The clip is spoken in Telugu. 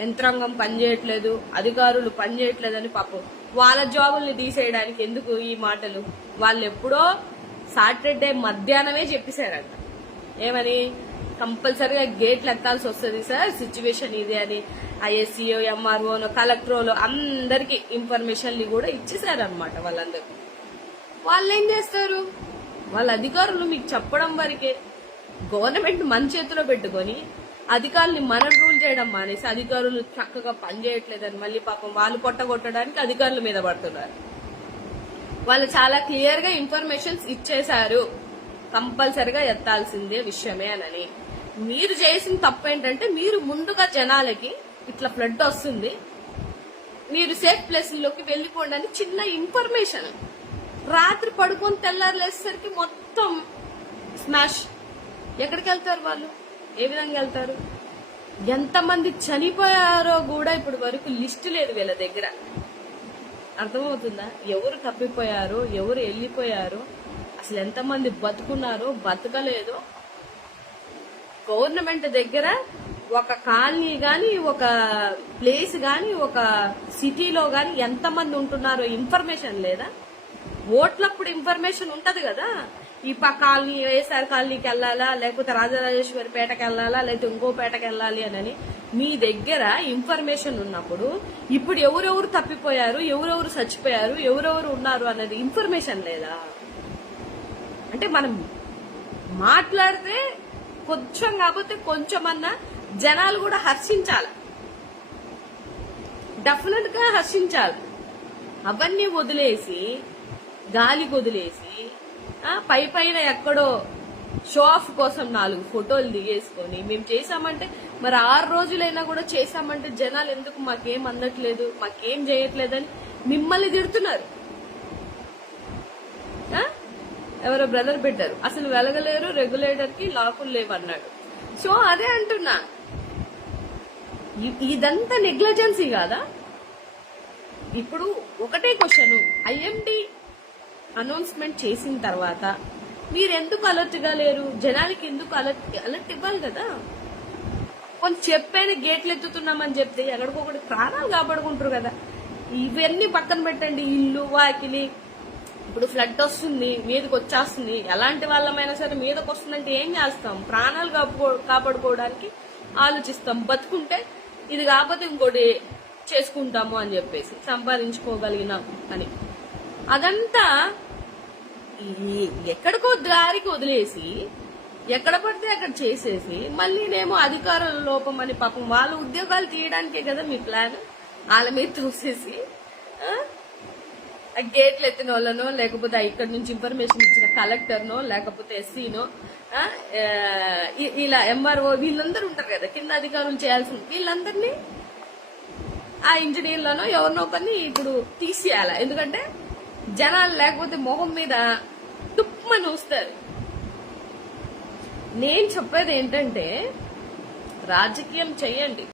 యంత్రాంగం పనిచేయట్లేదు అధికారులు పనిచేయట్లేదని పాపం. వాళ్ళ జాబుల్ని తీసేయడానికి ఎందుకు ఈ మాటలు? వాళ్ళు ఎప్పుడో సాటర్డే మధ్యాహ్నమే చెప్పేశారంట. ఏమని? కంపల్సరిగా గేట్లు ఎత్తాల్సి వస్తుంది సార్ సిచ్యువేషన్ ఇది అని. ఐఎస్సీఓ ఎంఆర్ఓను కలెక్టర్లు అందరికి ఇన్ఫర్మేషన్లు కూడా ఇచ్చేసారనమాట వాళ్ళందరికీ. వాళ్ళు ఏం చేస్తారు? వాళ్ళ అధికారులు మీకు చెప్పడం వరకే. గవర్నమెంట్ మన చేతిలో పెట్టుకొని అధికారుల్ని మనం రూల్ చేయడం మానేసి అధికారులు చక్కగా పనిచేయట్లేదని మళ్ళీ పాపం వాళ్ళు పొట్టగొట్టడానికి అధికారుల మీద పడుతున్నారు. వాళ్ళు చాలా క్లియర్గా ఇన్ఫర్మేషన్స్ ఇచ్చేశారు. కంపల్సరిగా ఎత్తాల్సిందే విషయమే అని మీరు చేసిన తప్పు ఏంటంటే మీరు ముందుగా జనాలకి ఇట్లా ఫ్లడ్ వస్తుంది. మీరు సేఫ్ ప్లేస్లోకి వెళ్ళిపోండి అని చిన్న ఇన్ఫర్మేషన్ రాత్రి పడుకొని తెల్లారులేసరికి మొత్తం స్మాష్ ఎక్కడికి వెళ్తారు వాళ్ళు? ఏ విధంగా వెళ్తారు? ఎంతమంది చనిపోయారో కూడా ఇప్పుడు వరకు లిస్ట్ లేదు వీళ్ళ దగ్గర. అర్థమవుతుందా? ఎవరు తప్పిపోయారో ఎవరు వెళ్ళిపోయారో అసలు ఎంతమంది బతుకున్నారో బతకలేదో. గవర్నమెంట్ దగ్గర ఒక కాలనీ గాని ఒక ప్లేస్ గాని ఒక సిటీలో గాని ఎంతమంది ఉంటున్నారో ఇన్ఫర్మేషన్ లేదా? ఓట్లప్పుడు ఇన్ఫర్మేషన్ ఉంటది కదా. ఈ పక్క కాలనీ వైఎస్ఆర్ కాలనీకి వెళ్ళాలా? లేకపోతే రాజరాజేశ్వరి పేటకి వెళ్ళాలా? లేకపోతే ఇంకో పేటకి వెళ్ళాలి అని మీ దగ్గర ఇన్ఫర్మేషన్ ఉన్నప్పుడు ఇప్పుడు ఎవరెవరు తప్పిపోయారు? ఎవరెవరు చచ్చిపోయారు? ఎవరెవరు ఉన్నారు అనేది ఇన్ఫర్మేషన్ లేదా? అంటే మనం మాట్లాడితే కొంచెం కాకపోతే కొంచెమన్నా జనాలు కూడా హర్షించాలి. డెఫినెట్గా హర్షించాలి. అవన్నీ వదిలేసి గాలికి వదిలేసి పై పైన ఎక్కడో షో ఆఫ్ కోసం నాలుగు ఫోటోలు దిగేసుకొని మేము చేసామంటే మరి ఆరు రోజులైనా కూడా చేసామంటే జనాలు ఎందుకు మాకేం అందట్లేదు మాకేం చేయట్లేదని మిమ్మల్ని తిడుతున్నారు. ఆ? ఎవరో బ్రదర్ పెట్టారు. అసలు వెలగలేరు రెగ్యులేటర్కి లాకులు లేవన్నాడు. సో అదే అంటున్నా. ఇదంతా నెగ్లజెన్సీ కాదా? ఇప్పుడు ఒకటే క్వశ్చన్. ఐఎండి అనౌన్స్మెంట్ చేసిన తర్వాత మీరు ఎందుకు లేరు? జనాలకి ఎందుకు అలర్ట్ అలర్ట్ ఇవ్వాలి కదా? కొంచెం చెప్పాను గేట్లు ఎత్తుతున్నామని చెప్తే ఎక్కడికొకటి ప్రాణాలు కాపాడుకుంటారు కదా. ఇవన్నీ పక్కన పెట్టండి. ఇల్లు వాకిలి. ఇప్పుడు ఫ్లడ్ వస్తుంది మీదకి వచ్చేస్తుంది. ఎలాంటి వాళ్ళమైనా సరే మీదకి వస్తుందంటే ఏం చేస్తాం? ప్రాణాలు కాపాడుకో- కాపాడుకోవడానికి ఆలోచిస్తాం. బతుకుంటే ఇది కాకపోతే ఇంకోటి చేసుకుంటాము అని చెప్పేసి సంపాదించుకోగలిగినాం అని. అదంతా ఎక్కడికో దారికి వదిలేసి ఎక్కడ పడితే అక్కడ చేసేసి మళ్ళీ నేమో అధికారుల లోపం అని పాపం వాళ్ళ ఉద్యోగాలు తీయడానికే కదా మీ ప్లాన్? వాళ్ళ మీద తోసేసి ఆ? గేట్లు ఎత్తిన వాళ్ళనో లేకపోతే ఇక్కడ నుంచి ఇన్ఫర్మేషన్ ఇచ్చిన కలెక్టర్నో లేకపోతే ఎస్సీనో ఇలా ఎంఆర్ఓ వీళ్ళందరూ ఉంటారు కదా కింద అధికారులు చేయాల్సిన వీళ్ళందరినీ ఆ ఇంజనీర్లను ఎవరినో ఒకరిని ఇప్పుడు తీసేయాలి? ఎందుకంటే జనాలు లేకపోతే మొహం మీద తుప్పమని వస్తారు. నేను చెప్పేది ఏంటంటే రాజకీయం చెయ్యండి